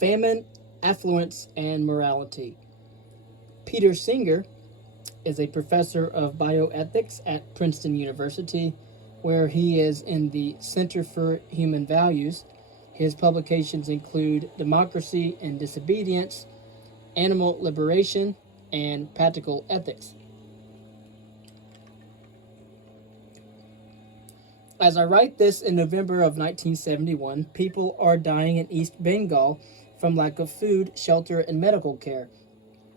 Famine, Affluence, and Morality. Peter Singer is a professor of bioethics at Princeton University, where he is in the Center for Human Values. His publications include Democracy and Disobedience, Animal Liberation, and Practical Ethics. As I write this in November of 1971, people are dying in East Bengal from lack of food, shelter, and medical care.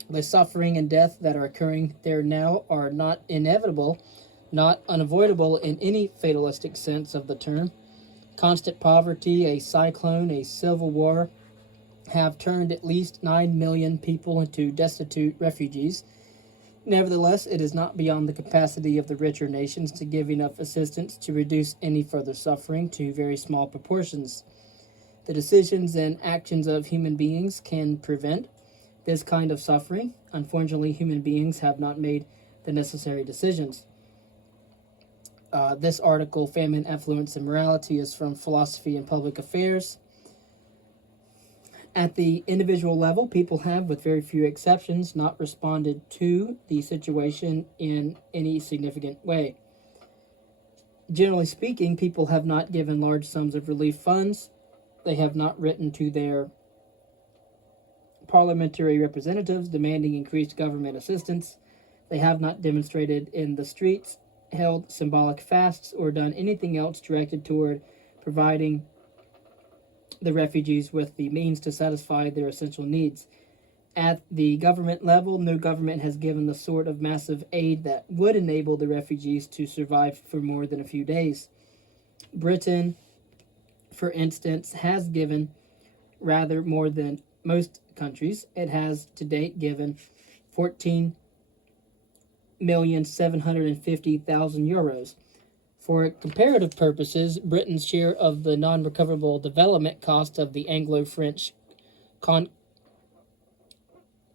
The suffering and death that are occurring there now are not inevitable, not unavoidable in any fatalistic sense of the term. Constant poverty, a cyclone, a civil war have turned at least 9 million people into destitute refugees. Nevertheless, it is not beyond the capacity of the richer nations to give enough assistance to reduce any further suffering to very small proportions. The decisions and actions of human beings can prevent this kind of suffering. Unfortunately, human beings have not made the necessary decisions. This article, Famine, Affluence, and Morality, is from Philosophy and Public Affairs. At the individual level, people have, with very few exceptions, not responded to the situation in any significant way. Generally speaking, people have not given large sums of relief funds. They have not written to their parliamentary representatives demanding increased government assistance. They have not demonstrated in the streets, held symbolic fasts, or done anything else directed toward providing the refugees with the means to satisfy their essential needs. At the government level, no government has given the sort of massive aid that would enable the refugees to survive for more than a few days. Britain, for instance, has given rather more than most countries. It has to date given 14,750,000 euros. For comparative purposes, Britain's share of the non-recoverable development cost of the Anglo-French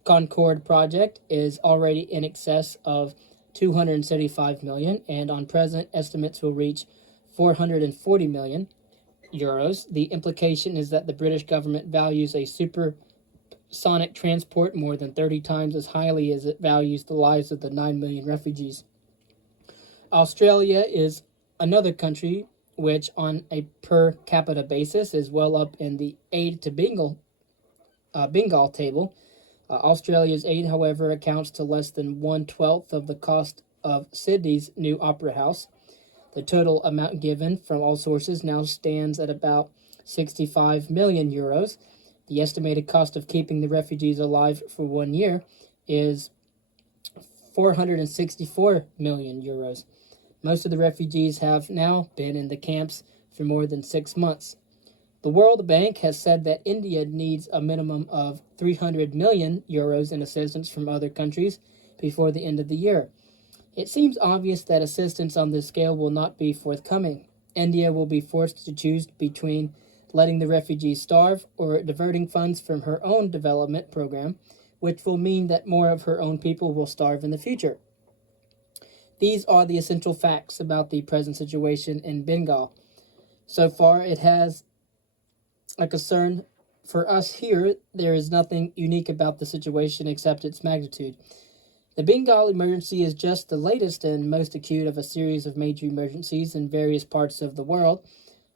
Concord project is already in excess of 275 million, and on present estimates will reach 440 million euros. The implication is that the British government values a supersonic transport more than 30 times as highly as it values the lives of the 9 million refugees. Australia is another country which, on a per capita basis, is well up in the aid to Bengal table. Australia's aid, however, accounts to less than 1/12 of the cost of Sydney's new opera house. The total amount given from all sources now stands at about 65 million euros. The estimated cost of keeping the refugees alive for 1 year is 464 million euros. Most of the refugees have now been in the camps for more than 6 months. The World Bank has said that India needs a minimum of 300 million euros in assistance from other countries before the end of the year. It seems obvious that assistance on this scale will not be forthcoming. India will be forced to choose between letting the refugees starve or diverting funds from her own development program, which will mean that more of her own people will starve in the future. These are the essential facts about the present situation in Bengal. So far, it has a concern for us here. There is nothing unique about the situation except its magnitude. The Bengal emergency is just the latest and most acute of a series of major emergencies in various parts of the world,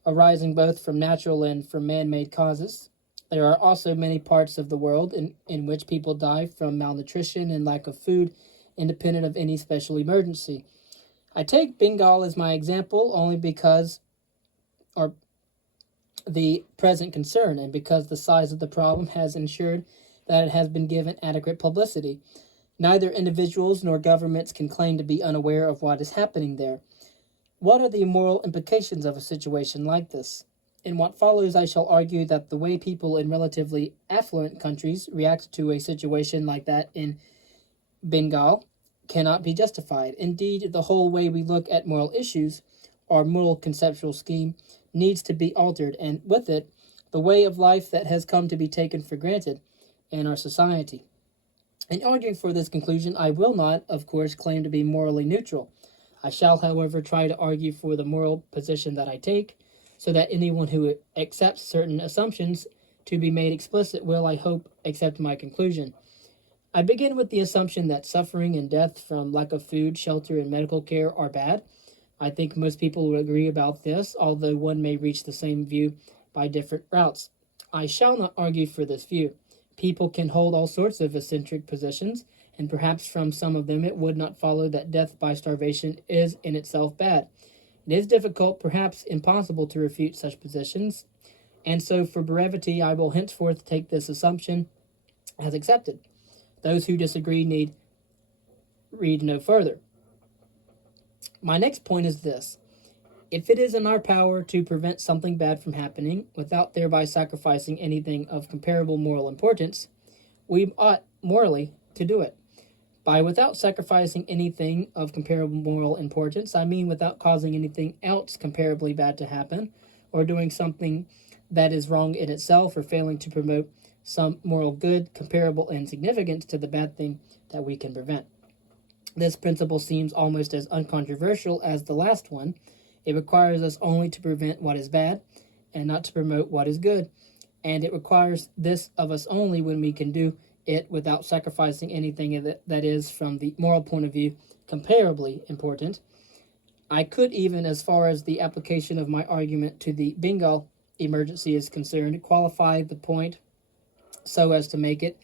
arising both from natural and from man-made causes. There are also many parts of the world in which people die from malnutrition and lack of food, independent of any special emergency. I take Bengal as my example only because the present concern and because the size of the problem has ensured that it has been given adequate publicity. Neither individuals nor governments can claim to be unaware of what is happening there. What are the moral implications of a situation like this? In what follows, I shall argue that the way people in relatively affluent countries react to a situation like that in Bengal cannot be justified. Indeed, the whole way we look at moral issues, our moral conceptual scheme, needs to be altered, and with it, the way of life that has come to be taken for granted in our society. In arguing for this conclusion, I will not, of course, claim to be morally neutral. I shall, however, try to argue for the moral position that I take, so that anyone who accepts certain assumptions to be made explicit will, I hope, accept my conclusion. I begin with the assumption that suffering and death from lack of food, shelter, and medical care are bad. I think most people will agree about this, although one may reach the same view by different routes. I shall not argue for this view. People can hold all sorts of eccentric positions, and perhaps from some of them it would not follow that death by starvation is in itself bad. It is difficult, perhaps impossible, to refute such positions, and so for brevity I will henceforth take this assumption as accepted. Those who disagree need read no further. My next point is this. If it is in our power to prevent something bad from happening without thereby sacrificing anything of comparable moral importance, we ought morally to do it. By without sacrificing anything of comparable moral importance, I mean without causing anything else comparably bad to happen, or doing something that is wrong in itself, or failing to promote some moral good comparable in significance to the bad thing that we can prevent. This principle seems almost as uncontroversial as the last one. It requires us only to prevent what is bad and not to promote what is good, and it requires this of us only when we can do it without sacrificing anything that is, from the moral point of view, comparably important. I could even, as far as the application of my argument to the Bengal emergency is concerned, qualify the point so as to make it,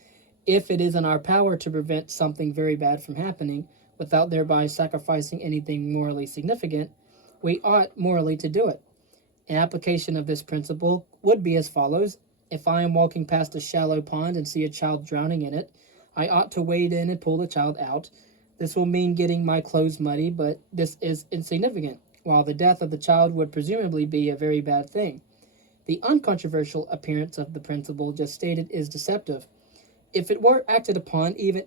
if it is in our power to prevent something very bad from happening without thereby sacrificing anything morally significant, we ought morally to do it. An application of this principle would be as follows. If I am walking past a shallow pond and see a child drowning in it, I ought to wade in and pull the child out. This will mean getting my clothes muddy, but this is insignificant, while the death of the child would presumably be a very bad thing. The uncontroversial appearance of the principle just stated is deceptive. If it were acted upon, even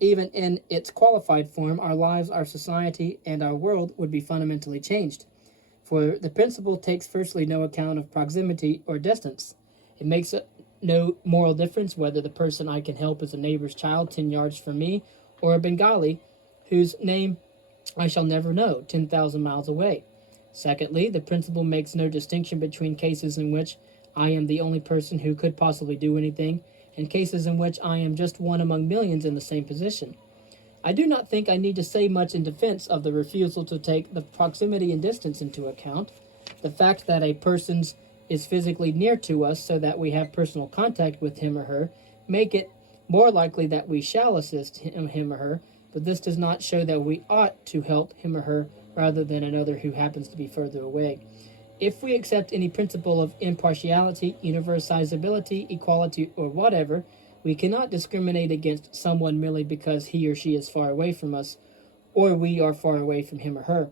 in its qualified form, our lives, our society, and our world would be fundamentally changed. For the principle takes firstly no account of proximity or distance. It makes no moral difference whether the person I can help is a neighbor's child 10 yards from me, or a Bengali whose name I shall never know 10,000 miles away. Secondly, the principle makes no distinction between cases in which I am the only person who could possibly do anything, and cases in which I am just one among millions in the same position. I do not think I need to say much in defense of the refusal to take the proximity and distance into account. The fact that a person is physically near to us so that we have personal contact with him or her make it more likely that we shall assist him or her, but this does not show that we ought to help him or her rather than another who happens to be further away. If we accept any principle of impartiality, universalizability, equality, or whatever, we cannot discriminate against someone merely because he or she is far away from us, or we are far away from him or her.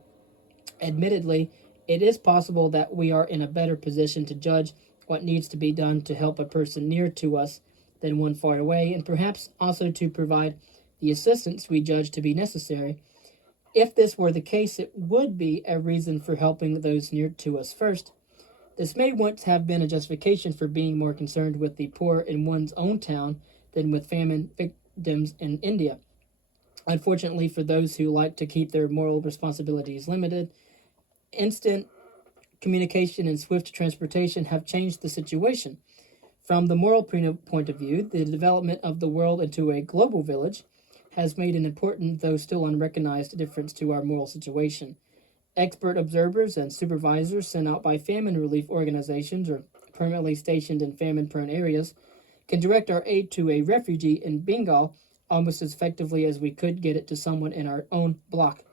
Admittedly, it is possible that we are in a better position to judge what needs to be done to help a person near to us than one far away, and perhaps also to provide the assistance we judge to be necessary. If this were the case, it would be a reason for helping those near to us first. This may once have been a justification for being more concerned with the poor in one's own town than with famine victims in India. Unfortunately, for those who like to keep their moral responsibilities limited, instant communication and swift transportation have changed the situation. From the moral point of view, the development of the world into a global village has made an important, though still unrecognized, difference to our moral situation. Expert observers and supervisors sent out by famine relief organizations or permanently stationed in famine-prone areas can direct our aid to a refugee in Bengal almost as effectively as we could get it to someone in our own block.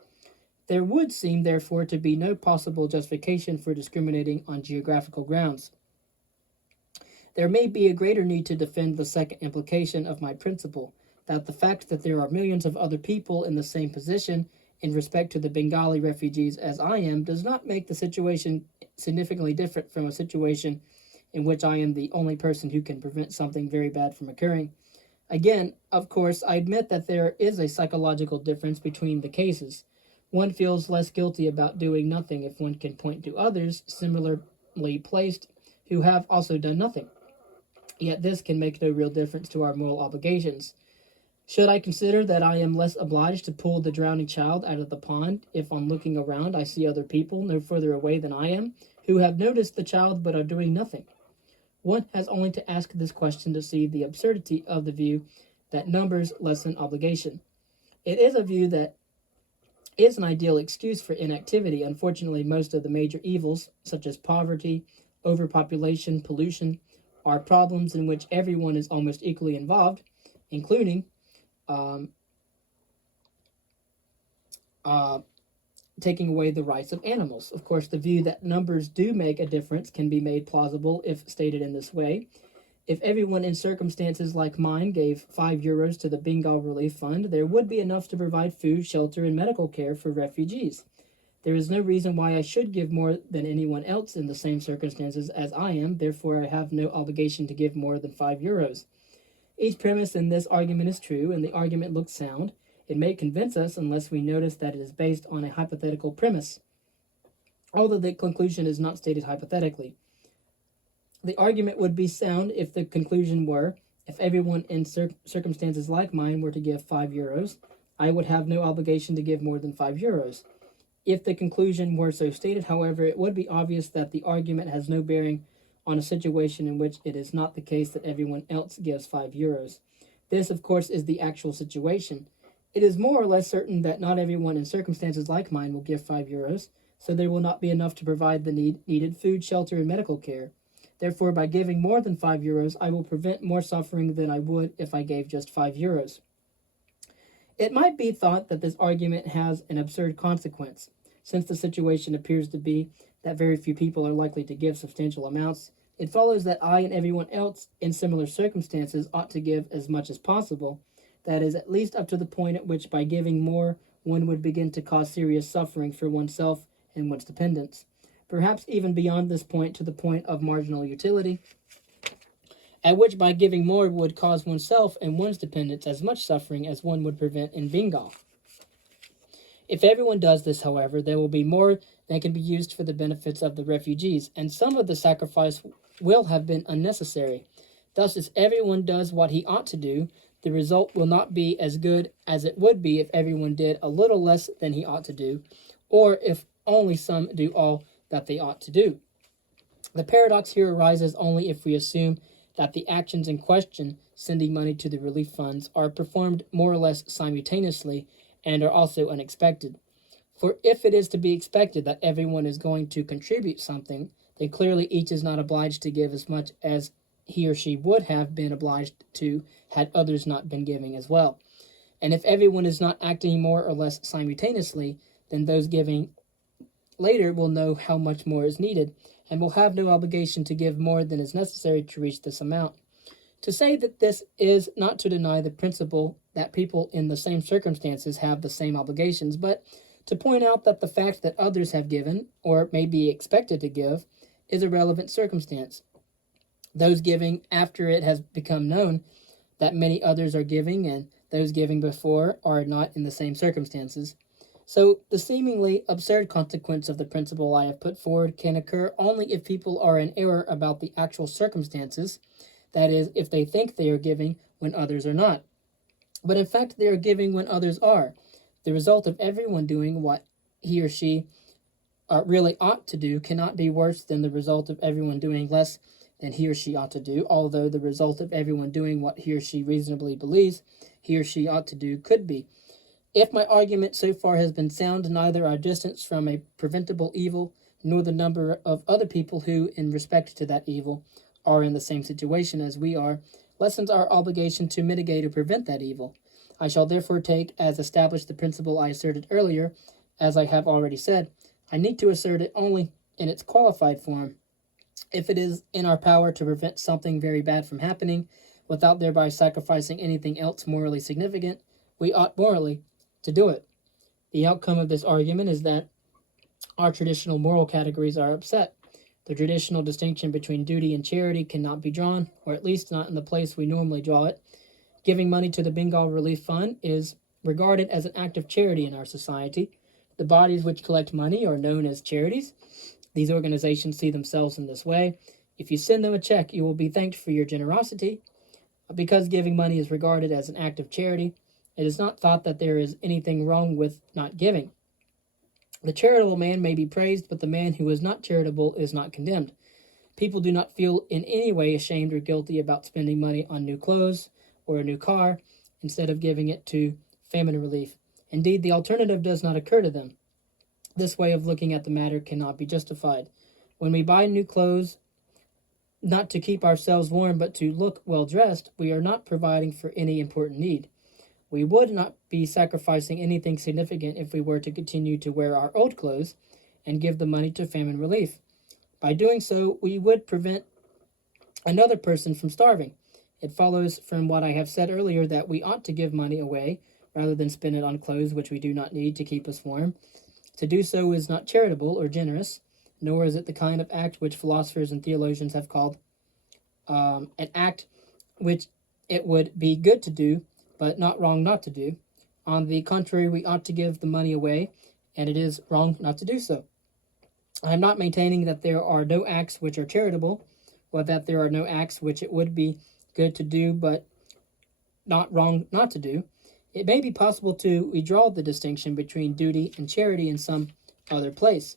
There would seem, therefore, to be no possible justification for discriminating on geographical grounds. There may be a greater need to defend the second implication of my principle, that the fact that there are millions of other people in the same position in respect to the Bengali refugees as I am does not make the situation significantly different from a situation in which I am the only person who can prevent something very bad from occurring. Again, of course, I admit that there is a psychological difference between the cases. One feels less guilty about doing nothing if one can point to others similarly placed who have also done nothing. Yet this can make no real difference to our moral obligations. Should I consider that I am less obliged to pull the drowning child out of the pond if on looking around I see other people no further away than I am who have noticed the child but are doing nothing? One has only to ask this question to see the absurdity of the view that numbers lessen obligation. It is a view that is an ideal excuse for inactivity. Unfortunately, most of the major evils, such as poverty, overpopulation, pollution, are problems in which everyone is almost equally involved, including um, uh, taking away the rights of animals. Of course, the view that numbers do make a difference can be made plausible if stated in this way. If everyone in circumstances like mine gave €5 to the Bengal Relief Fund, there would be enough to provide food, shelter, and medical care for refugees. There is no reason why I should give more than anyone else in the same circumstances as I am, therefore I have no obligation to give more than €5. Each premise in this argument is true, and the argument looks sound. It may convince us unless we notice that it is based on a hypothetical premise, although the conclusion is not stated hypothetically. The argument would be sound if the conclusion were, if everyone in circumstances like mine were to give €5, I would have no obligation to give more than €5. If the conclusion were so stated, however, it would be obvious that the argument has no bearing on a situation in which it is not the case that everyone else gives €5. This, of course, is the actual situation. It is more or less certain that not everyone in circumstances like mine will give €5, so there will not be enough to provide the needed food, shelter, and medical care. Therefore, by giving more than €5, I will prevent more suffering than I would if I gave just €5. It might be thought that this argument has an absurd consequence. Since the situation appears to be that very few people are likely to give substantial amounts, it follows that I and everyone else in similar circumstances ought to give as much as possible. That is, at least up to the point at which by giving more, one would begin to cause serious suffering for oneself and one's dependents. Perhaps even beyond this point to the point of marginal utility, at which by giving more would cause oneself and one's dependents as much suffering as one would prevent in Bengal. If everyone does this, however, there will be more that can be used for the benefits of the refugees, and some of the sacrifice will have been unnecessary. Thus, if everyone does what he ought to do, the result will not be as good as it would be if everyone did a little less than he ought to do, or if only some do all that they ought to do. The paradox here arises only if we assume that the actions in question, sending money to the relief funds, are performed more or less simultaneously and are also unexpected. For if it is to be expected that everyone is going to contribute something, then clearly each is not obliged to give as much as he or she would have been obliged to had others not been giving as well. And if everyone is not acting more or less simultaneously, then those giving later will know how much more is needed, and will have no obligation to give more than is necessary to reach this amount. To say that this is not to deny the principle that people in the same circumstances have the same obligations, but to point out that the fact that others have given, or may be expected to give, is a relevant circumstance. Those giving after it has become known that many others are giving, and those giving before are not in the same circumstances. So the seemingly absurd consequence of the principle I have put forward can occur only if people are in error about the actual circumstances, that is, if they think they are giving when others are not. But in fact, they are giving when others are. The result of everyone doing what he or she really ought to do cannot be worse than the result of everyone doing less than he or she ought to do, although the result of everyone doing what he or she reasonably believes he or she ought to do could be. If my argument so far has been sound, neither our distance from a preventable evil, nor the number of other people who, in respect to that evil, are in the same situation as we are, lessens our obligation to mitigate or prevent that evil. I shall therefore take as established the principle I asserted earlier, as I have already said. I need to assert it only in its qualified form. If it is in our power to prevent something very bad from happening, without thereby sacrificing anything else morally significant, we ought morally to do it. The outcome of this argument is that our traditional moral categories are upset. The traditional distinction between duty and charity cannot be drawn, or at least not in the place we normally draw it. Giving money to the Bengal Relief Fund is regarded as an act of charity in our society. The bodies which collect money are known as charities. These organizations see themselves in this way. If you send them a check, you will be thanked for your generosity. Because giving money is regarded as an act of charity, it is not thought that there is anything wrong with not giving. The charitable man may be praised, but the man who is not charitable is not condemned. People do not feel in any way ashamed or guilty about spending money on new clothes or a new car instead of giving it to famine relief. Indeed, the alternative does not occur to them. This way of looking at the matter cannot be justified. When we buy new clothes, not to keep ourselves warm but to look well dressed, we are not providing for any important need. We would not be sacrificing anything significant if we were to continue to wear our old clothes and give the money to famine relief. By doing so, we would prevent another person from starving. It follows from what I have said earlier that we ought to give money away rather than spend it on clothes which we do not need to keep us warm. To do so is not charitable or generous, nor is it the kind of act which philosophers and theologians have called an act which it would be good to do, but not wrong not to do. On the contrary, we ought to give the money away, and it is wrong not to do so. I am not maintaining that there are no acts which are charitable, or that there are no acts which it would be good to do, but not wrong not to do. It may be possible to redraw the distinction between duty and charity in some other place.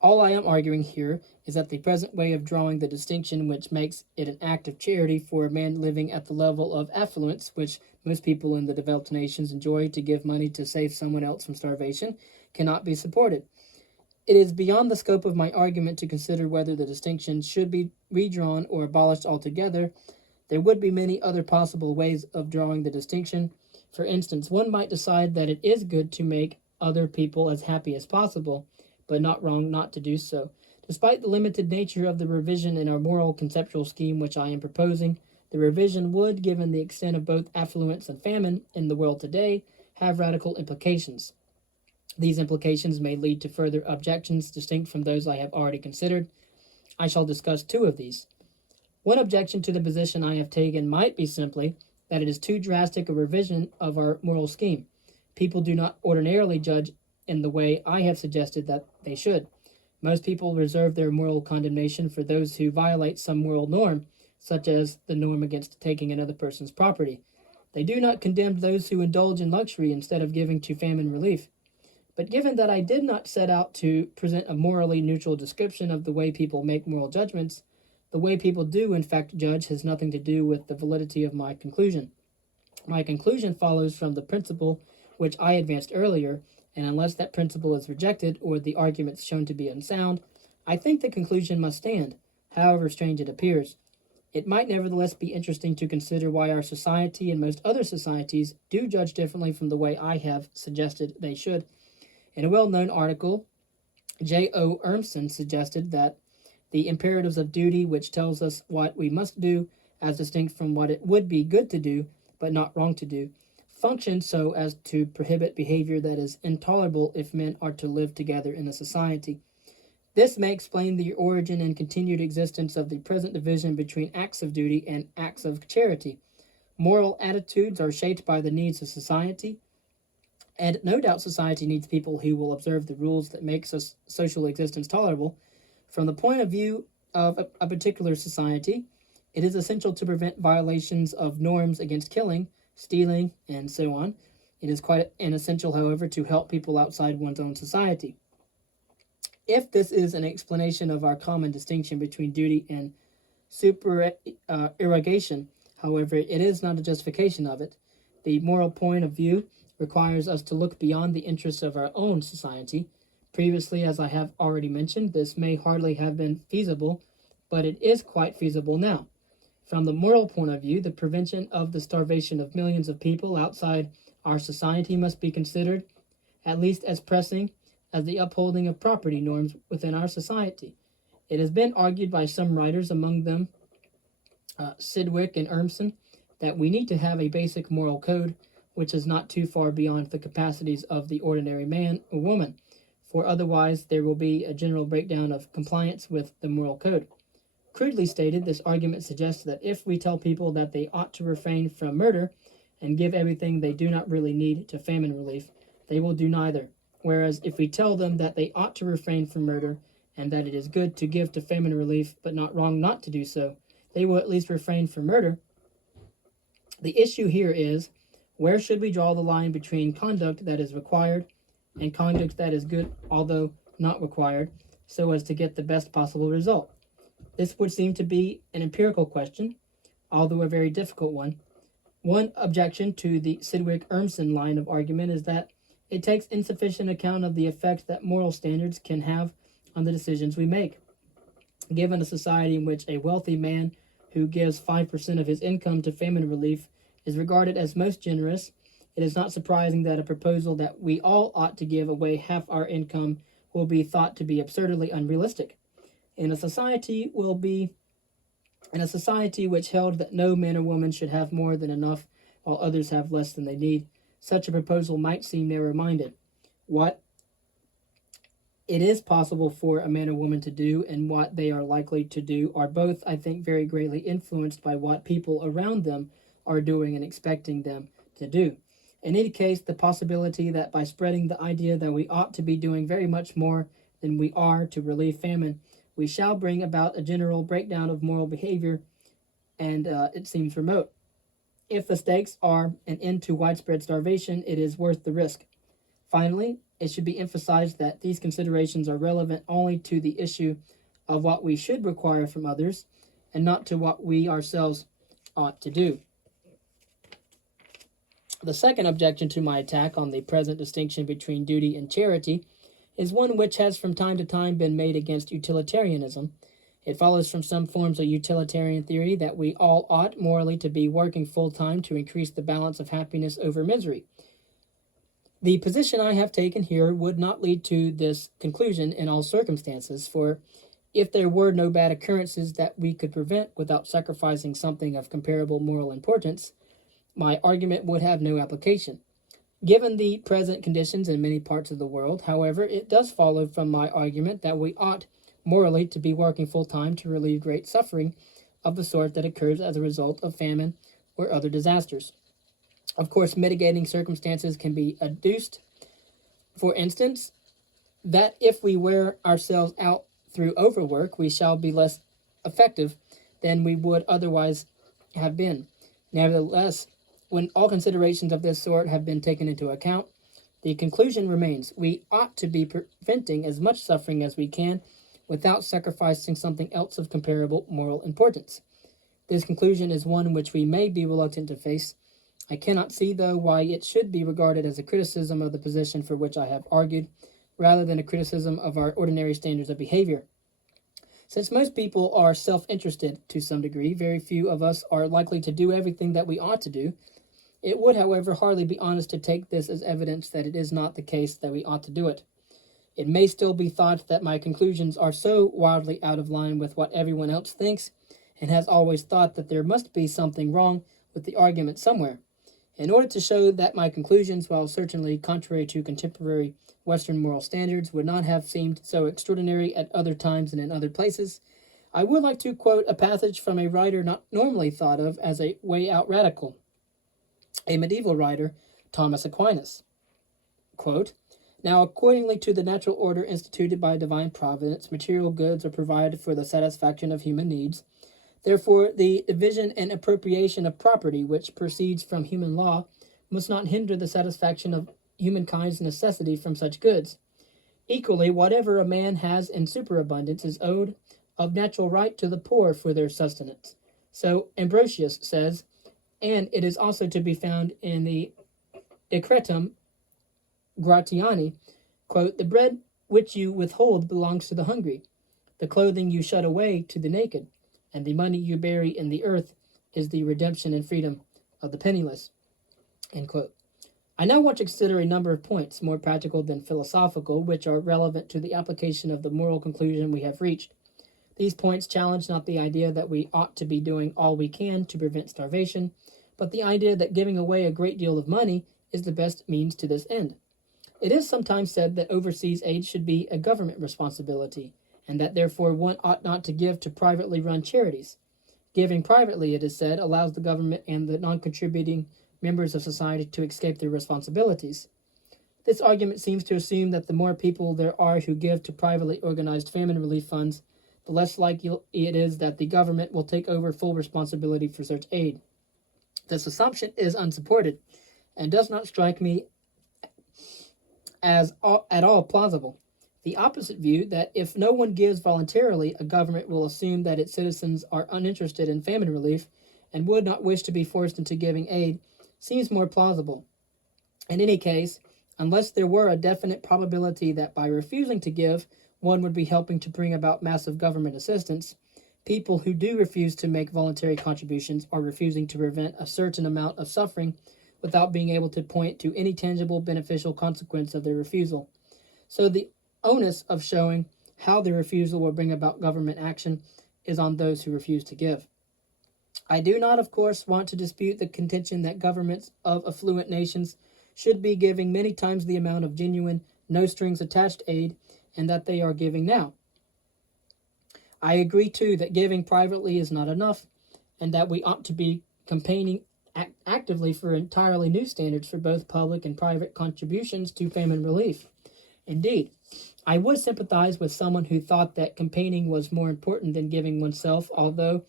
All I am arguing here is that the present way of drawing the distinction which makes it an act of charity for a man living at the level of affluence, which most people in the developed nations enjoy, to give money to save someone else from starvation, cannot be supported. It is beyond the scope of my argument to consider whether the distinction should be redrawn or abolished altogether. There would be many other possible ways of drawing the distinction. For instance, one might decide that it is good to make other people as happy as possible, but not wrong not to do so. Despite the limited nature of the revision in our moral conceptual scheme which I am proposing, the revision would, given the extent of both affluence and famine in the world today, have radical implications. These implications may lead to further objections distinct from those I have already considered. I shall discuss two of these. One objection to the position I have taken might be simply that it is too drastic a revision of our moral scheme. People do not ordinarily judge in the way I have suggested that they should. Most people reserve their moral condemnation for those who violate some moral norm, such as the norm against taking another person's property. They do not condemn those who indulge in luxury instead of giving to famine relief. But given that I did not set out to present a morally neutral description of the way people make moral judgments, the way people do in fact judge has nothing to do with the validity of my conclusion. My conclusion follows from the principle which I advanced earlier, and unless that principle is rejected or the arguments shown to be unsound, I think the conclusion must stand, however strange it appears. It might nevertheless be interesting to consider why our society and most other societies do judge differently from the way I have suggested they should. In a well-known article, J.O. Urmson suggested that the imperatives of duty, which tells us what we must do, as distinct from what it would be good to do, but not wrong to do, function so as to prohibit behavior that is intolerable if men are to live together in a society. This may explain the origin and continued existence of the present division between acts of duty and acts of charity. Moral attitudes are shaped by the needs of society, and no doubt society needs people who will observe the rules that make social existence tolerable. From the point of view of a particular society, it is essential to prevent violations of norms against killing, stealing, and so on. It is quite essential, however, to help people outside one's own society. If this is an explanation of our common distinction between duty and supererogation, however, it is not a justification of it. The moral point of view requires us to look beyond the interests of our own society. Previously, as I have already mentioned, this may hardly have been feasible, but it is quite feasible now. From the moral point of view, the prevention of the starvation of millions of people outside our society must be considered at least as pressing as the upholding of property norms within our society. It has been argued by some writers, among them Sidgwick and Urmson, that we need to have a basic moral code which is not too far beyond the capacities of the ordinary man or woman, for otherwise there will be a general breakdown of compliance with the moral code. Crudely stated, this argument suggests that if we tell people that they ought to refrain from murder and give everything they do not really need to famine relief, they will do neither. Whereas if we tell them that they ought to refrain from murder and that it is good to give to famine relief but not wrong not to do so, they will at least refrain from murder. The issue here is, where should we draw the line between conduct that is required and conduct that is good although not required? so as to get the best possible result? This would seem to be an empirical question, although a very difficult one. One objection to the Sidgwick-Urmson line of argument is that it takes insufficient account of the effect that moral standards can have on the decisions we make. Given a society in which a wealthy man who gives 5% of his income to famine relief is regarded as most generous, it is not surprising that a proposal that we all ought to give away half our income will be thought to be absurdly unrealistic. In a society which held that no man or woman should have more than enough while others have less than they need, such a proposal might seem narrow-minded. What it is possible for a man or woman to do and what they are likely to do are both, I think, very greatly influenced by what people around them are doing and expecting them to do. In any case, the possibility that by spreading the idea that we ought to be doing very much more than we are to relieve famine, we shall bring about a general breakdown of moral behavior, and it seems remote. If the stakes are an end to widespread starvation, it is worth the risk. Finally, it should be emphasized that these considerations are relevant only to the issue of what we should require from others, and not to what we ourselves ought to do. The second objection to my attack on the present distinction between duty and charity is one which has from time to time been made against utilitarianism. It follows from some forms of utilitarian theory that we all ought morally to be working full-time to increase the balance of happiness over misery. The position I have taken here would not lead to this conclusion in all circumstances, for if there were no bad occurrences that we could prevent without sacrificing something of comparable moral importance, my argument would have no application. Given the present conditions in many parts of the world, however, it does follow from my argument that we ought morally to be working full-time to relieve great suffering of the sort that occurs as a result of famine or other disasters. Of course, mitigating circumstances can be adduced. For instance, that if we wear ourselves out through overwork, we shall be less effective than we would otherwise have been. Nevertheless, when all considerations of this sort have been taken into account, the conclusion remains: we ought to be preventing as much suffering as we can without sacrificing something else of comparable moral importance. This conclusion is one which we may be reluctant to face. I cannot see, though, why it should be regarded as a criticism of the position for which I have argued, rather than a criticism of our ordinary standards of behavior. Since most people are self-interested to some degree, very few of us are likely to do everything that we ought to do. It would, however, hardly be honest to take this as evidence that it is not the case that we ought to do it. It may still be thought that my conclusions are so wildly out of line with what everyone else thinks, and has always thought that there must be something wrong with the argument somewhere. In order to show that my conclusions, while certainly contrary to contemporary Western moral standards, would not have seemed so extraordinary at other times and in other places, I would like to quote a passage from a writer not normally thought of as a way-out radical, a medieval writer, Thomas Aquinas. Quote, "Now, accordingly to the natural order instituted by divine providence, material goods are provided for the satisfaction of human needs. Therefore, the division and appropriation of property, which proceeds from human law, must not hinder the satisfaction of humankind's necessity from such goods. Equally, whatever a man has in superabundance is owed of natural right to the poor for their sustenance. So Ambrosius says, and it is also to be found in the Decretum Gratiani, quote, the bread which you withhold belongs to the hungry, the clothing you shut away to the naked, and the money you bury in the earth is the redemption and freedom of the penniless." End quote. I now want to consider a number of points, more practical than philosophical, which are relevant to the application of the moral conclusion we have reached. These points challenge not the idea that we ought to be doing all we can to prevent starvation, but the idea that giving away a great deal of money is the best means to this end. It is sometimes said that overseas aid should be a government responsibility, and that therefore one ought not to give to privately run charities. Giving privately, it is said, allows the government and the non-contributing members of society to escape their responsibilities. This argument seems to assume that the more people there are who give to privately organized famine relief funds, the less likely it is that the government will take over full responsibility for such aid. This assumption is unsupported and does not strike me as at all plausible. The opposite view, that if no one gives voluntarily, a government will assume that its citizens are uninterested in famine relief and would not wish to be forced into giving aid, seems more plausible. In any case, unless there were a definite probability that by refusing to give, one would be helping to bring about massive government assistance, people who do refuse to make voluntary contributions are refusing to prevent a certain amount of suffering without being able to point to any tangible beneficial consequence of their refusal. So the onus of showing how the refusal will bring about government action is on those who refuse to give. I do not, of course, want to dispute the contention that governments of affluent nations should be giving many times the amount of genuine, no strings attached aid, and that they are giving now. I agree, too, that giving privately is not enough, and that we ought to be campaigning actively for entirely new standards for both public and private contributions to famine relief. Indeed, I would sympathize with someone who thought that campaigning was more important than giving oneself, although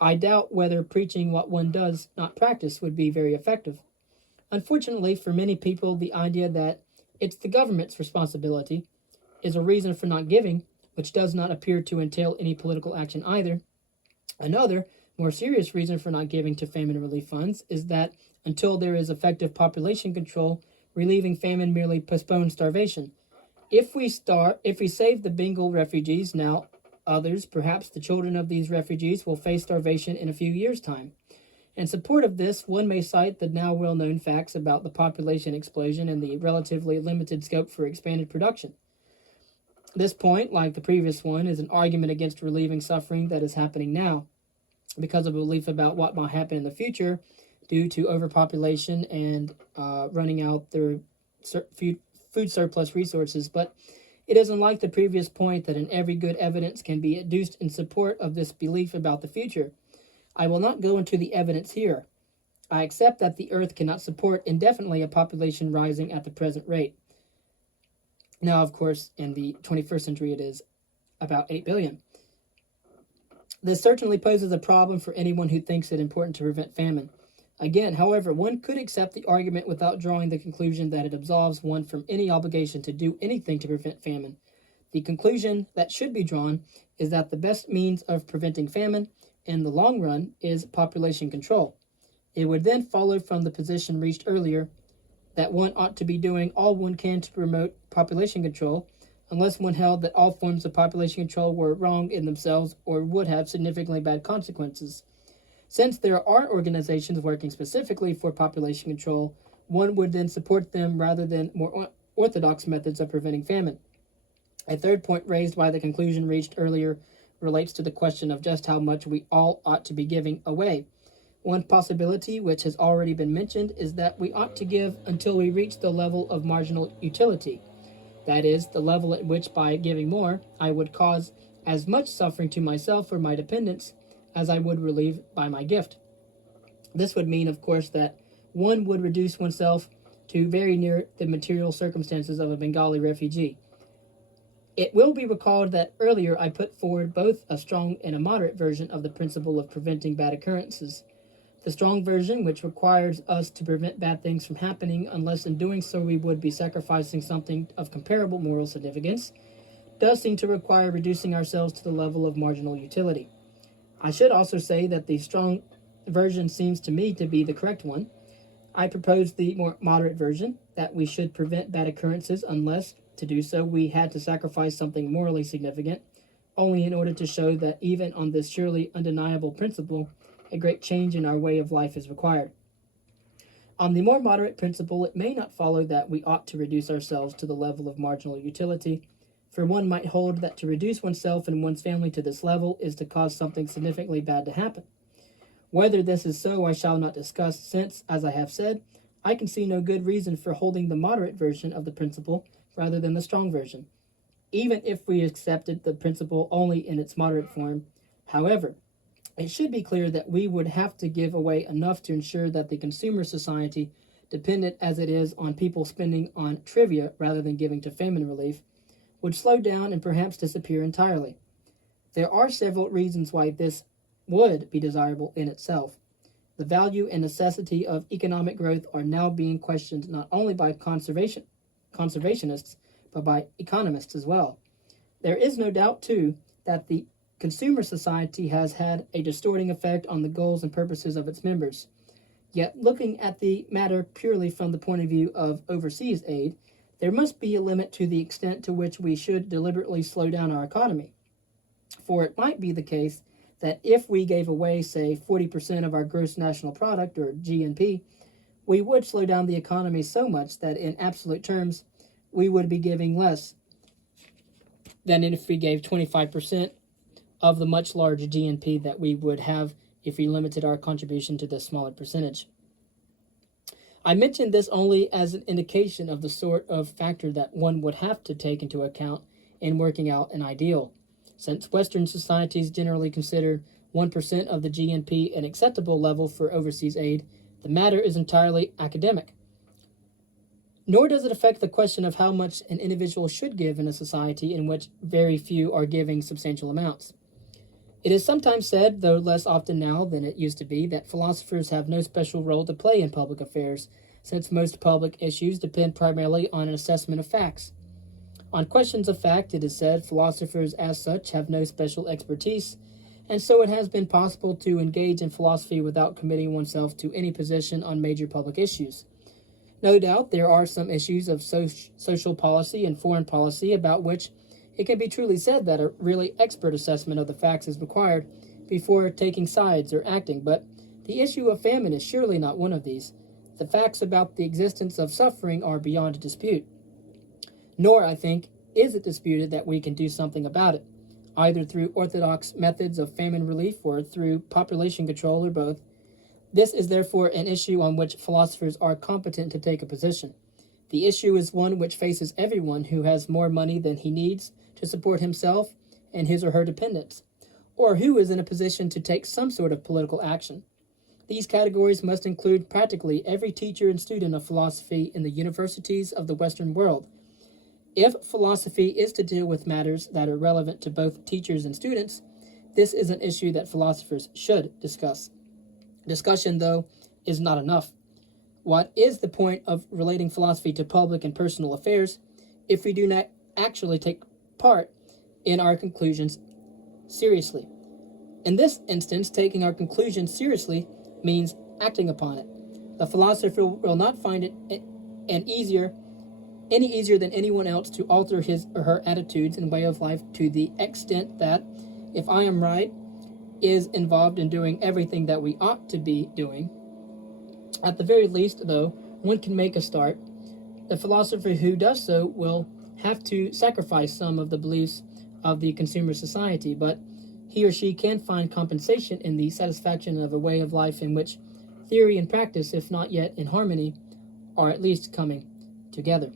I doubt whether preaching what one does not practice would be very effective. Unfortunately, for many people, the idea that it's the government's responsibility is a reason for not giving, which does not appear to entail any political action either. Another, more serious reason for not giving to famine relief funds is that until there is effective population control, relieving famine merely postpones starvation. If we save the Bengal refugees now, others, perhaps the children of these refugees, will face starvation in a few years' time. In support of this, one may cite the now well-known facts about the population explosion and the relatively limited scope for expanded production. This point, like the previous one, is an argument against relieving suffering that is happening now, because of a belief about what might happen in the future due to overpopulation and running out their food surplus resources. But it is unlike the previous point that every good evidence can be adduced in support of this belief about the future. I will not go into the evidence here. I accept that the earth cannot support indefinitely a population rising at the present rate. Now, of course, in the 21st century, it is about 8 billion. This certainly poses a problem for anyone who thinks it important to prevent famine. Again, however, one could accept the argument without drawing the conclusion that it absolves one from any obligation to do anything to prevent famine. The conclusion that should be drawn is that the best means of preventing famine in the long run is population control. It would then follow from the position reached earlier that one ought to be doing all one can to promote population control, unless one held that all forms of population control were wrong in themselves or would have significantly bad consequences. Since there are organizations working specifically for population control, one would then support them rather than more orthodox methods of preventing famine. A third point raised by the conclusion reached earlier relates to the question of just how much we all ought to be giving away. One possibility, which has already been mentioned, is that we ought to give until we reach the level of marginal utility. That is, the level at which, by giving more, I would cause as much suffering to myself or my dependents as I would relieve by my gift. This would mean, of course, that one would reduce oneself to very near the material circumstances of a Bengali refugee. It will be recalled that earlier I put forward both a strong and a moderate version of the principle of preventing bad occurrences. The strong version, which requires us to prevent bad things from happening unless in doing so we would be sacrificing something of comparable moral significance, does seem to require reducing ourselves to the level of marginal utility. I should also say that the strong version seems to me to be the correct one. I propose the more moderate version, that we should prevent bad occurrences unless, to do so, we had to sacrifice something morally significant, only in order to show that even on this surely undeniable principle, a great change in our way of life is required. On the more moderate principle, it may not follow that we ought to reduce ourselves to the level of marginal utility, for one might hold that to reduce oneself and one's family to this level is to cause something significantly bad to happen. Whether this is so, I shall not discuss, since, as I have said, I can see no good reason for holding the moderate version of the principle rather than the strong version, even if we accepted the principle only in its moderate form. However, it should be clear that we would have to give away enough to ensure that the consumer society, dependent as it is on people spending on trivia rather than giving to famine relief, would slow down and perhaps disappear entirely. There are several reasons why this would be desirable in itself. The value and necessity of economic growth are now being questioned not only by conservationists, but by economists as well. There is no doubt, too, that the consumer society has had a distorting effect on the goals and purposes of its members. Yet, looking at the matter purely from the point of view of overseas aid, there must be a limit to the extent to which we should deliberately slow down our economy. For it might be the case that if we gave away, say, 40% of our gross national product, or GNP, we would slow down the economy so much that in absolute terms we would be giving less than if we gave 25% of the much larger GNP that we would have if we limited our contribution to this smaller percentage. I mention this only as an indication of the sort of factor that one would have to take into account in working out an ideal. Since Western societies generally consider 1% of the GNP an acceptable level for overseas aid, the matter is entirely academic. Nor does it affect the question of how much an individual should give in a society in which very few are giving substantial amounts. It is sometimes said, though less often now than it used to be, that philosophers have no special role to play in public affairs, since most public issues depend primarily on an assessment of facts. On questions of fact, it is said, philosophers as such have no special expertise, and so it has been possible to engage in philosophy without committing oneself to any position on major public issues. No doubt there are some issues of social policy and foreign policy about which it can be truly said that a really expert assessment of the facts is required before taking sides or acting, but the issue of famine is surely not one of these. The facts about the existence of suffering are beyond dispute. Nor, I think, is it disputed that we can do something about it, either through orthodox methods of famine relief or through population control or both. This is therefore an issue on which philosophers are competent to take a position. The issue is one which faces everyone who has more money than he needs to support himself and his or her dependents, or who is in a position to take some sort of political action. These categories must include practically every teacher and student of philosophy in the universities of the Western world. If philosophy is to deal with matters that are relevant to both teachers and students, this is an issue that philosophers should discuss. Discussion, though, is not enough. What is the point of relating philosophy to public and personal affairs if we do not actually take part in our conclusions seriously? In this instance, taking our conclusions seriously means acting upon it. The philosopher will not find it any easier than anyone else to alter his or her attitudes and way of life to the extent that, if I am right, is involved in doing everything that we ought to be doing. At the very least, though, one can make a start. The philosopher who does so will have to sacrifice some of the beliefs of the consumer society, but he or she can find compensation in the satisfaction of a way of life in which theory and practice, if not yet in harmony, are at least coming together.